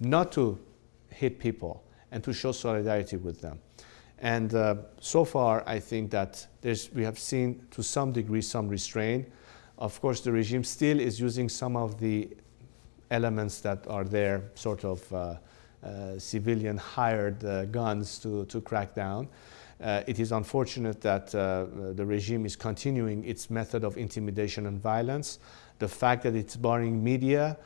not to hit people and to show solidarity with them. And so far, I think that we have seen to some degree some restraint. Of course, the regime still is using some of the elements that are there, sort of civilian hired guns to crack down. It is unfortunate that the regime is continuing its method of intimidation and violence. The fact that it's barring media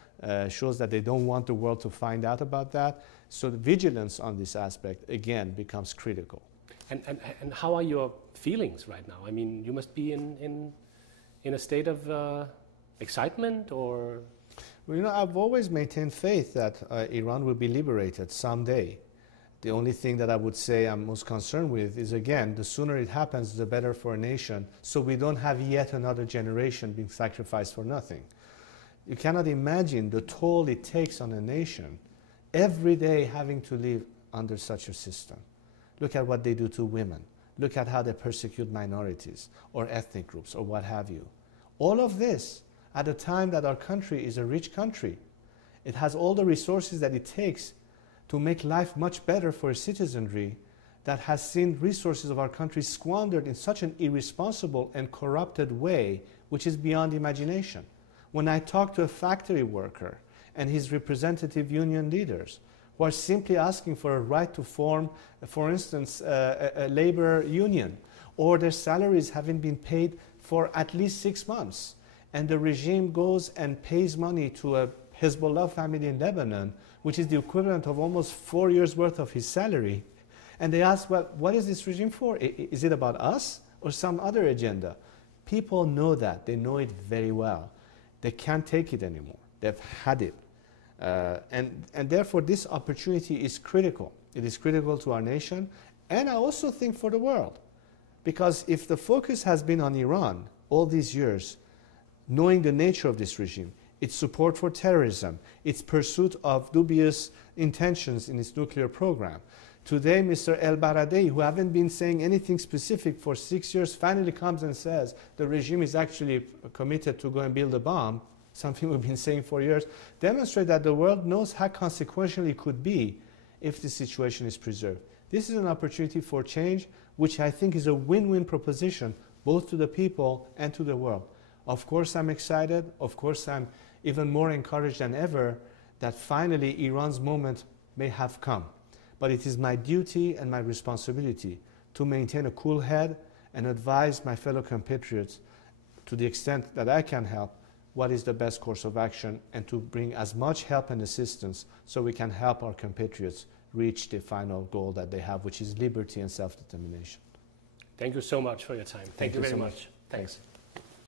shows that they don't want the world to find out about that. So the vigilance on this aspect, again, becomes critical. And how are your feelings right now? I mean, you must be in a state of excitement, or? Well, you know, I've always maintained faith that Iran will be liberated someday. The only thing that I would say I'm most concerned with is, again, the sooner it happens, the better for a nation, so we don't have yet another generation being sacrificed for nothing. You cannot imagine the toll it takes on a nation every day having to live under such a system. Look at what they do to women. Look at how they persecute minorities or ethnic groups or what have you. All of this at a time that our country is a rich country. It has all the resources that it takes to make life much better for a citizenry that has seen resources of our country squandered in such an irresponsible and corrupted way, which is beyond imagination. When I talk to a factory worker and his representative union leaders who are simply asking for a right to form, for instance, a labor union, or their salaries haven't been paid for at least 6 months, and the regime goes and pays money to a Hezbollah family in Lebanon, which is the equivalent of almost 4 years' worth of his salary. And they ask, well, what is this regime for? Is it about us or some other agenda? People know that. They know it very well. They can't take it anymore. They've had it. And therefore, this opportunity is critical. It is critical to our nation, and I also think for the world. Because if the focus has been on Iran all these years, knowing the nature of this regime, its support for terrorism, its pursuit of dubious intentions in its nuclear program. Today, Mr. El-Baradei, who haven't been saying anything specific for 6 years, finally comes and says the regime is actually committed to go and build a bomb, something we've been saying for years, demonstrate that the world knows how consequential it could be if the situation is preserved. This is an opportunity for change, which I think is a win-win proposition, both to the people and to the world. Of course, I'm excited. Of course, I'm even more encouraged than ever that finally Iran's moment may have come. But it is my duty and my responsibility to maintain a cool head and advise my fellow compatriots to the extent that I can help what is the best course of action, and to bring as much help and assistance so we can help our compatriots reach the final goal that they have, which is liberty and self-determination. Thank you so much for your time. Thank you very much. Thanks.